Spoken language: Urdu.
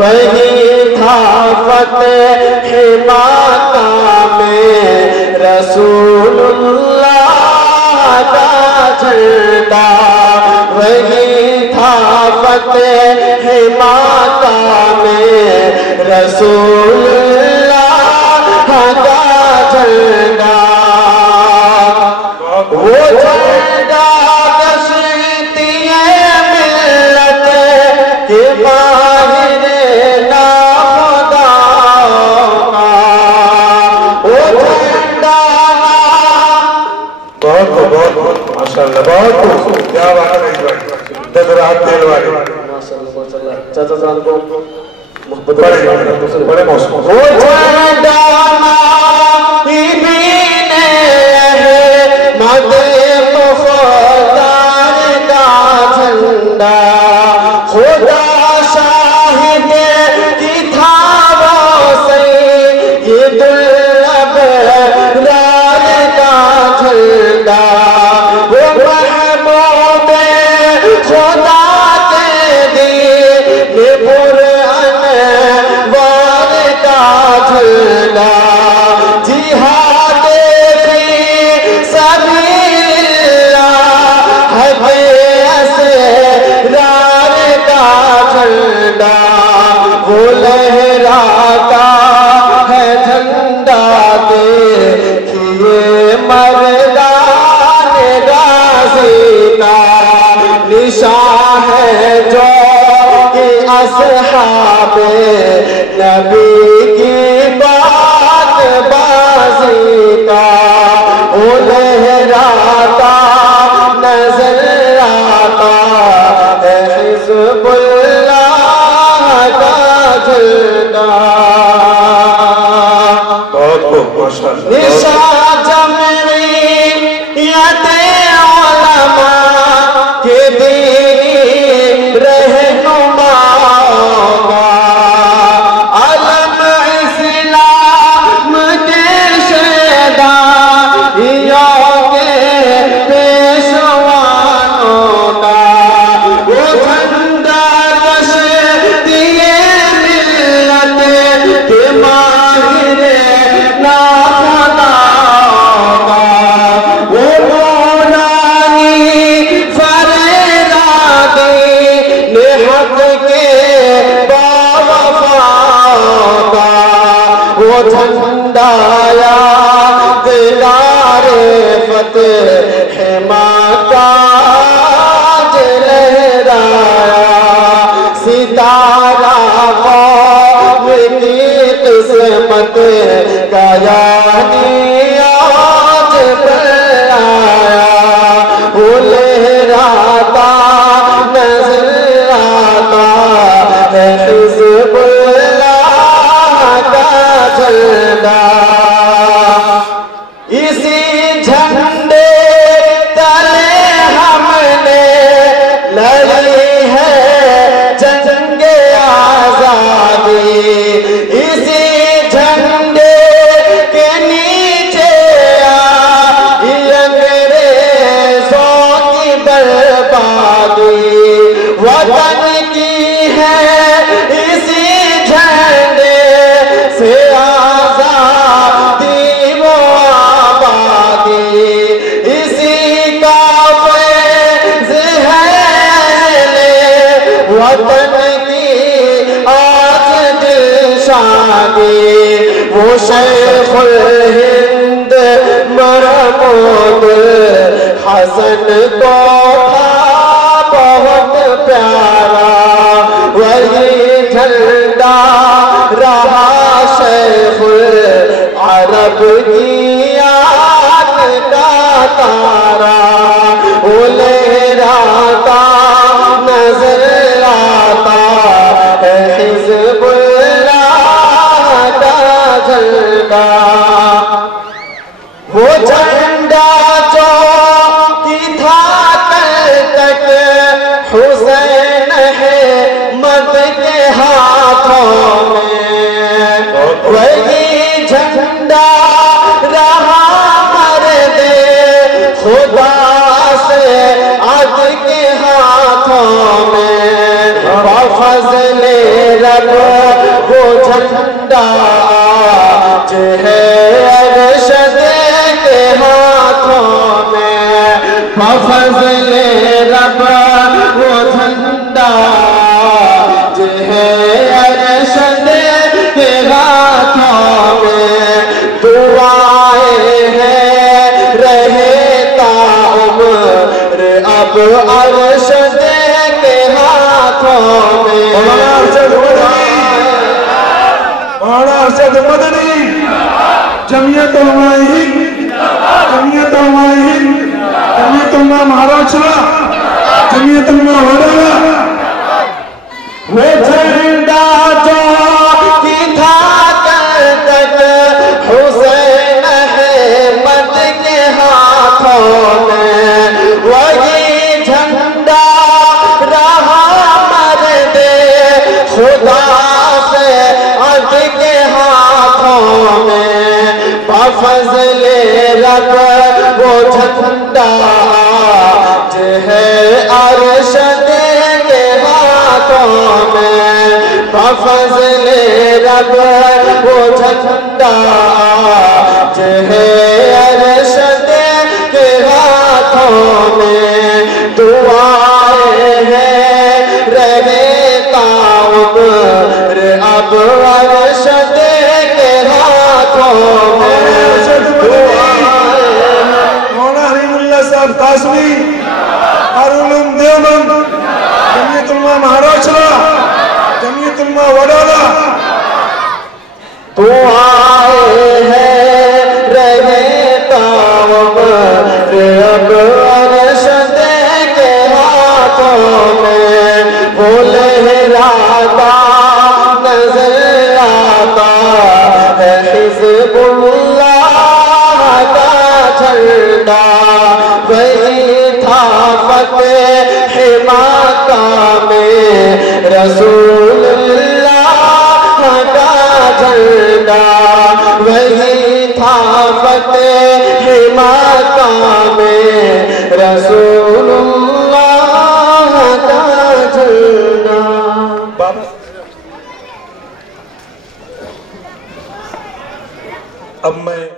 وہی تھا فتح مکہ میں رسول اللہ کا جھنڈا، وہی تھا فتح مکہ میں رسول اللہ کا جھنڈا، وہ جھنڈا کشتی ملت کے ماہر نامدار، وہ جھنڈا بہت ماشاءاللہ، بہت کیا بات ہے دلرات دل والے ماشاءاللہ چاچا جان کو محبت بڑے موسم وہ جھنڈا خدا شاہد کی تھا وہ سید الابرار کا جھنڈا، وہ محبوب خدا کے دین پر انوار کا جھنڈا، جہاد فی سبیل اللہ ہے جھنڈا، وہ لہراتا ہے جھنڈا دیکھیے مردان غازی کا، نشان ہے جو کہ اصحاب نبی کی بات بازی کا، وہ لہراتا نظر آتا ہے حزب نشان جمعیت علماء کے دین رہنما کا، علم اسلام کے شیدائیوں کے پیشوانوں کا، وہ جھنڈا کشتی ملت کے ماہر نامدار کا، وہ نورانی فرزادی حق کے باوفا کا، وہ جھنڈا یادگار فتح مکہ لہرایا، ستارہ قوم کی قسمت کا یعنی آج پر آیا، وہ لہراتا نظر آتا ہے حزب اللہ کا جھنڈا، اسی جھنڈے تلے ہم نے لڑی ہے جنگ آزادی، اسی جھنڈے کے نیچے آئی انگریزوں کی بربادی، وطن کی ہے اسی جھنڈے سے آزادی و آبادی، اسی کا فیض ہے وطن کی آج دل شادی، وہ شیخ الہند مرحوم محمود حسن کو تھا بہت پیارا وہی جھنڈا رہا شیخ العرب کی آن کا تارا وہ لہراتا نظر آتا ہے حزب اللہ کا جھنڈا وہ جھنڈا جو کی تھا کل تک حسین ہے مد کے ہاتھوں میں وہی جھنڈا رہا مرد خدا سے عدل کے ہاتھوں میں بفضل رب وہ جھنڈا آج ہے ارشد کے ہاتھوں میں بفضل رب وہ جھنڈا آج ہے ارشد کے ہاتھوں میں دعائیں ہیں رہے تا عمر اب ارشد کے ہاتھوں میں مولانا ارشد مدنی جمعیت علماء ہند جمعیت علماء ہند جمعیت علماء مہاراشٹر جمعیت علماء وڈالہ وہ جھنڈا جو کی تھا کل تک حسین ہے مد کے ہاتھوں میں وہی جھنڈا رہا مرد خدا سے عدل کے ہاتھوں میں بفضل رب وہ جھنڈا آج ہے ارشد کے ہاتھوں میں بفضل رب وہ جھنڈا آج ہے ارشد کے ہاتھوں میں دعائیں ہیں رہے تا عمر اب ارشد کے ہاتھوں میں مولانا حلیم اللہ صاحب قاسمی دارالعلوم دیوبند جمعیت علماء مہاراشٹر جمعیت علماء وڈالہ دعائیں ہیں رہے تا عمر اب ارشد کے ہاتھوں میں وہ لہراتا نظر آتا ہے حزب اللہ کا جھنڈا وہی تھا فتح مکہ میں رسول اللہ کا جھنڈا وہی تھا فتح مکہ میں رسول اللہ کا جھنڈا اب میں